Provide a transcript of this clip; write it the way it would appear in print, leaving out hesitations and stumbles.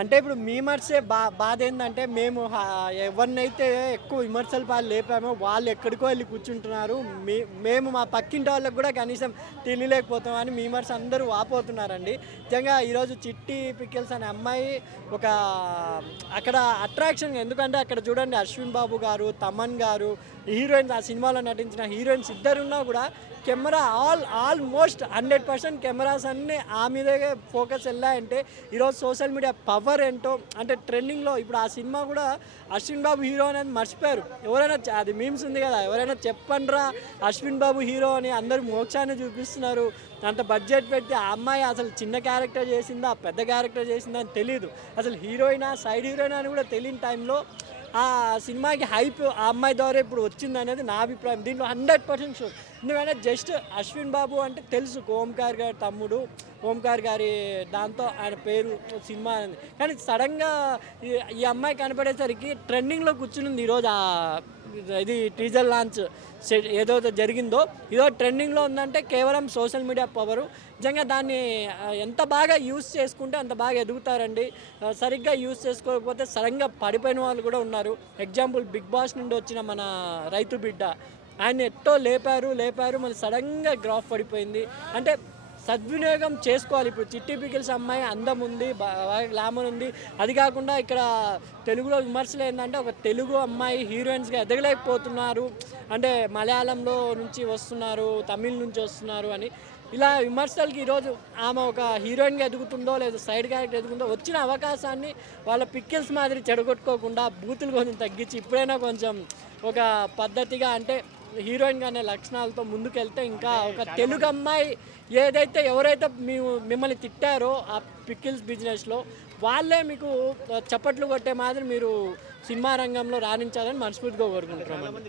అంటే ఇప్పుడు మీమర్సే బాధ ఏందంటే మేము ఎవరినైతే ఎక్కువ విమర్శలు పాలు లేపామో వాళ్ళు ఎక్కడికో వెళ్ళి కూర్చుంటున్నారు. మేము మా పక్కింటి వాళ్ళకి కూడా కనీసం తెలియలేకపోతామని మీమర్స్ అందరూ వాపోతున్నారండి. నిజంగా ఈరోజు చిట్టి పిక్కిల్స్ అనే అమ్మాయి ఒక అక్కడ అట్రాక్షన్, ఎందుకంటే అక్కడ చూడండి అశ్విన్ బాబు గారు, తమన్ గారు, హీరోయిన్స్, ఆ సినిమాలో నటించిన హీరోయిన్స్ ఇద్దరున్నా కూడా కెమెరా ఆల్మోస్ట్ 100% కెమెరాస్ అన్నీ ఆ మీదే ఫోకస్ వెళ్ళాయంటే ఈరోజు సోషల్ మీడియా పవర్ ఏంటో, అంటే ట్రెండింగ్లో ఇప్పుడు ఆ సినిమా కూడా అశ్విన్ బాబు హీరో అనేది మర్చిపోయారు. ఎవరైనా అది మీమ్స్ ఉంది కదా, ఎవరైనా చెప్పండ్రా అశ్విన్ బాబు హీరో అని అందరూ మోక్షాన్ని చూపిస్తున్నారు. అంత బడ్జెట్ పెట్టి ఆ అమ్మాయి అసలు చిన్న క్యారెక్టర్ చేసిందా పెద్ద క్యారెక్టర్ చేసిందా అని తెలియదు. అసలు హీరోయినా సైడ్ హీరోయినా అని కూడా తెలియని టైంలో ఆ సినిమాకి హైప్ ఆ అమ్మాయి ద్వారా ఇప్పుడు వచ్చింది అనేది నా అభిప్రాయం. దీంట్లో 100% షూర్. ఎందుకంటే జస్ట్ అశ్విన్ బాబు అంటే తెలుసు, ఓంకార్ గారి తమ్ముడు, ఓంకార్ గారి దాంతో ఆయన పేరు సినిమా అనేది. కానీ సడన్గా ఈ అమ్మాయి కనపడేసరికి ట్రెండింగ్లో కూర్చునింది ఈరోజు. ఇది టీజర్ లాంచ్ ఏదైతే జరిగిందో ఇదో ట్రెండింగ్లో ఉందంటే కేవలం సోషల్ మీడియా పవరు. నిజంగా దాన్ని ఎంత బాగా యూస్ చేసుకుంటే అంత బాగా ఎదుగుతారండి. సరిగ్గా యూస్ చేసుకోకపోతే సడన్గా పడిపోయిన వాళ్ళు కూడా ఉన్నారు. ఎగ్జాంపుల్ బిగ్ బాస్ నుండి వచ్చిన మన రైతు బిడ్డ, ఆయన ఎట్టో లేపారు మళ్ళీ సడన్గా గ్రాఫ్ పడిపోయింది. అంటే సద్వినియోగం చేసుకోవాలి. ఇప్పుడు చిట్టి పికిల్స్ అమ్మాయి అందం ఉంది, బాగా గ్లామర్ ఉంది. అది కాకుండా ఇక్కడ తెలుగులో విమర్శలు ఏంటంటే ఒక తెలుగు అమ్మాయి హీరోయిన్స్గా ఎదగలేకపోతున్నారు, అంటే మలయాళంలో నుంచి వస్తున్నారు, తమిళ్ నుంచి వస్తున్నారు అని ఇలా విమర్శలకి ఈరోజు ఆమె ఒక హీరోయిన్గా ఎదుగుతుందో లేదా సైడ్ క్యారెక్టర్ ఎదుగుతుందో వచ్చిన అవకాశాన్ని వాళ్ళ పిక్కిల్స్ మాదిరి చెడగొట్టుకోకుండా బూతులు కొంచెం తగ్గించి ఇప్పుడైనా కొంచెం ఒక పద్ధతిగా, అంటే హీరోయిన్గా అనే లక్షణాలతో ముందుకెళ్తే ఇంకా ఒక తెలుగు అమ్మాయి ఏదైతే ఎవరైతే మిమ్మల్ని తిట్టారో ఆ పికిల్స్ బిజినెస్లో వాళ్ళే మీకు చప్పట్లు కొట్టే మాదిరి మీరు సినిమా రంగంలో రాణించాలని మనస్ఫూర్తిగా కోరుకుంటున్నాను.